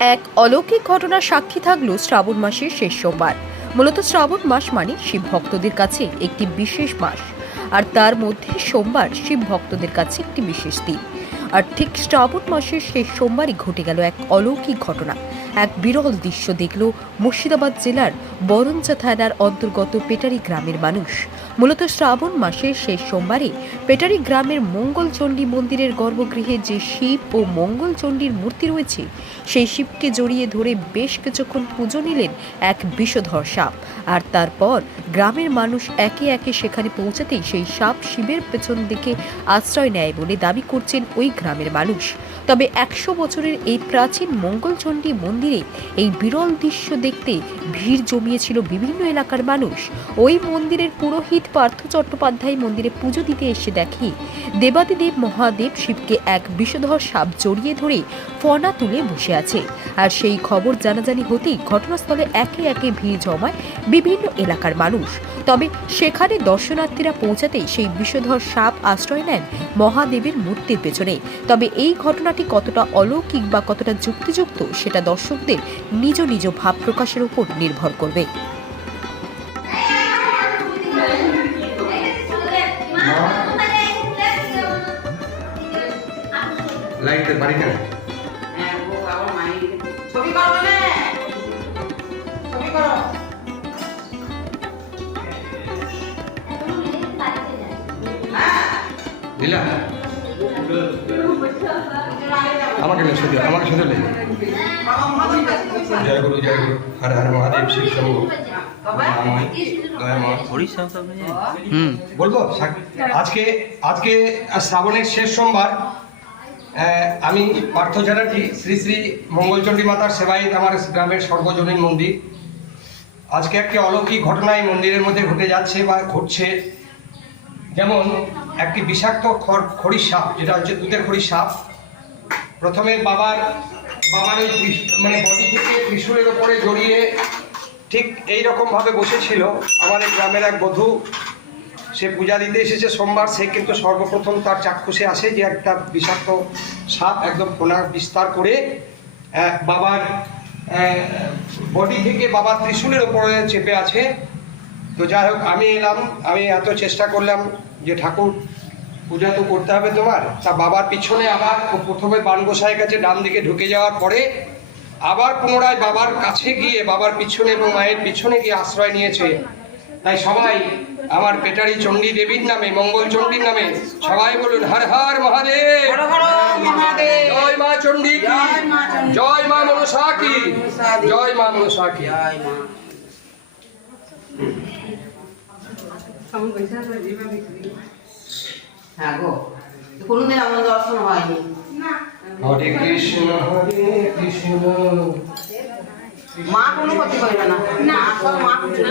এক অলৌকিক ঘটনার সাক্ষী থাকলো শ্রাবণ মাসের শেষ সোমবার। মূলত শ্রাবণ মাস মানে শিব ভক্তদের কাছে একটি বিশেষ মাস, আর তার মধ্যে সোমবার শিব ভক্তদের কাছে একটি বিশেষ দিন। আর ঠিক শ্রাবণ মাসের শেষ সোমবারই ঘটে গেল এক অলৌকিক ঘটনা। এক বিরল দৃশ্য দেখল মুর্শিদাবাদ জেলার বরঞ্চা থানার অন্তর্গত পেটারি গ্রামের মানুষ। মূলত শ্রাবণ মাসের শেষ সোমবারে পেটারি গ্রামের মঙ্গলচণ্ডী মন্দিরের গর্ভগৃহে যে শিব ও মঙ্গলচণ্ডীর মূর্তি রয়েছে, সেই শিবকে জড়িয়ে ধরে বেশ কিছুক্ষণ পুজো নিলেন এক বিষধর সাপ। আর তারপর গ্রামের মানুষ একে একে সেখানে পৌঁছাতেই সেই সাপ শিবের পেছন দিকে আশ্রয় নেয় বলে দাবি করছেন ওই গ্রামের মানুষ। তবে 100 বছরের এই প্রাচীন মঙ্গলচণ্ডী মন্দিরে এই বিরল দৃশ্য দেখতে ভিড় জমিয়েছিল বিভিন্ন এলাকার মানুষ। ওই মন্দিরের পুরোহিত পার্থ চট্টোপাধ্যায় মন্দিরে পুজো দিতে এসে দেখে দেবাদিদেব মহাদেব শিবকে এক বিষধর সাপ জড়িয়ে ধরে ফনা তুলে বসে আছে। আর সেই খবর জানাজানি হতেই ঘটনাস্থলে একে একে ভিড় জমায় বিভিন্ন এলাকার মানুষ। তবে সেখানে দর্শনার্থীরা পৌঁছাতেই সেই বিষধর সাপ আশ্রয় নেন মহাদেবের মূর্তির পেছনে। তবে এই ঘটনাটি কতটা অলৌকিক বা কতটা যুক্তিযুক্ত, সেটা দর্শকদের নিজ নিজ ভাব প্রকাশের উপর নির্ভর করবে। আমাকে শুধু জয় গুরু হর হর মহাদেব শিব শম্ভু বলবো। আজকে শ্রাবণের শেষ সোমবার। আমি পার্থ চ্যাটার্জি, শ্রী শ্রী মঙ্গলচণ্ডী মাতার সেবায়িত, আমার গ্রামের সর্বজনীন মন্দির। আজকে একটি অলৌকিক ঘটনা এই মন্দিরের মধ্যে ঘটে যাচ্ছে বা ঘটছে। যেমন একটি বিষাক্ত খড়ির সাপ, যেটা হচ্ছে দুধের খড়ির সাপ, প্রথমে বাবার ওই মানে বডি থেকে ত্রিশূলের ওপরে জড়িয়ে ঠিক এইরকমভাবে বসেছিল। আমাদের গ্রামের এক বধূ, সে পূজা দিতে এসেছে সোমবার, সে কিন্তু সর্বপ্রথম তার চাক্ষুষে আসে যে একটা বিষাক্ত সাপ একদম ফোনা বিস্তার করে বাবার বডি থেকে বাবার ত্রিশূলের ওপরে চেপে আছে। তো যাই হোক, আমি এলাম, আমি এত চেষ্টা করলাম যে ঠাকুর পূজা তো করতে হবে তোমার। তা বাবার পিছনে আবার প্রথমে বান গোসাইয়ের কাছে ডান দিকে ঢুকে যাওয়ার পরে আবার পুনরায় বাবার কাছে গিয়ে বাবার পিছনে এবং মায়ের পিছনে গিয়ে আশ্রয় নিয়েছে। তাই সবাই আমার পেটারি চণ্ডী দেবীর নামে, মঙ্গল চণ্ডীর নামে সবাই বলুন হর হর মহাদেব, জয় মা চণ্ডী কি, জয় মা মনসা কি, জয় মা মনসা কি। হ্যাঁ গো, কোনোদিন আমার দর্শন হয়নি। হরে কৃষ্ণ মা কোনো ক্ষতি করবে না, মা কিছু